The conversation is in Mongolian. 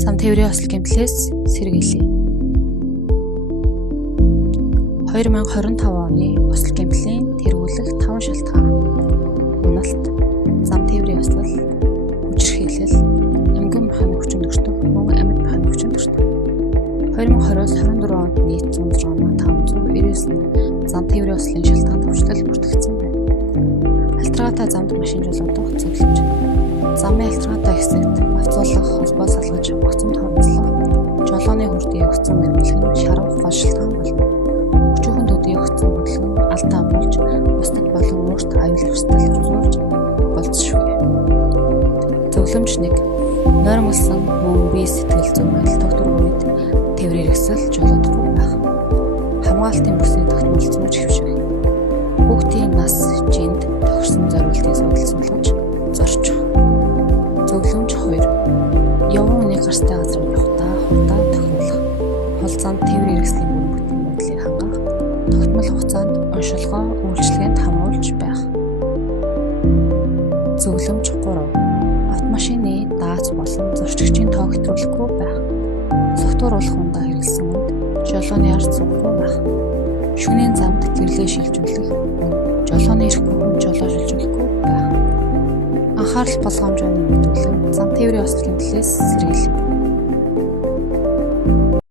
Зам тээврийн осол гэмтлээс сэргийлье. 2025 оны осол гэмтлийн тэргүүлэх 5 шалтгаан. Уналт, зам тээврийн осол, хүчирхийлэл, эмгэн маханы хүчин төртөг, мөн амьд маханы хүчин төртөг. 2020-оос 24 онд нийт 106,599 зам тээврийн ослын шалтгаан төвчлөл бүртгэгдсэн байна. Альтргаатай замд машин жолоодох зөвлөмж. Замын альтргаатай хэсэгт авцуулах, холбоо салгаж, огцом тооцоолох, жолооны хүрдийн огцом мэргэлэх нь шаргах гол шалтгаан болно. Өчүүхэн төдийн огцом хөдөлгөн нь алдаа болж, бусдад болон өөрт аюулгүй хүстэл үзүүлж болцсошгүй. Зөвлөмж 1. Нойрмолсон мөн бие сэтгэл зүйн байдал тогтворгүй үед тээврийн хэрэгсэл жолоодохгүй байх. Хамгаалтын бүсийн тогтмол зүүж хэвших. Хүүхдийн нас, жинд тохирсон зориултын судал суулгаж зорчих. Зөвлөмж 2. Явган үний гарстай газар явахдаа хурдаа тохируулах. Хол замд тээврийн хэрэгслийн бүхэн бүтээн байдлыг хангах. Тогтмол хугацаанд уншилгоо үйлчилгээнд хамруулж байх. Зөвлөмж 3. Автомашины дааз болон зорчигчийн тоог хэтрүүлэхгүй байх. Согтууруулах ундаа хэрэглэсэн үнд жолооны ард суухгүй байх. Шөнийн замд гэрлээ шилжүүлэх, жолооны ирэхгүй хүн жолоо шилжүүлэхгүй байх. Анхаарал болгоомжоо нэмэгдүүлэн зам тээврийн осол гэмтлээс сэргийлэх.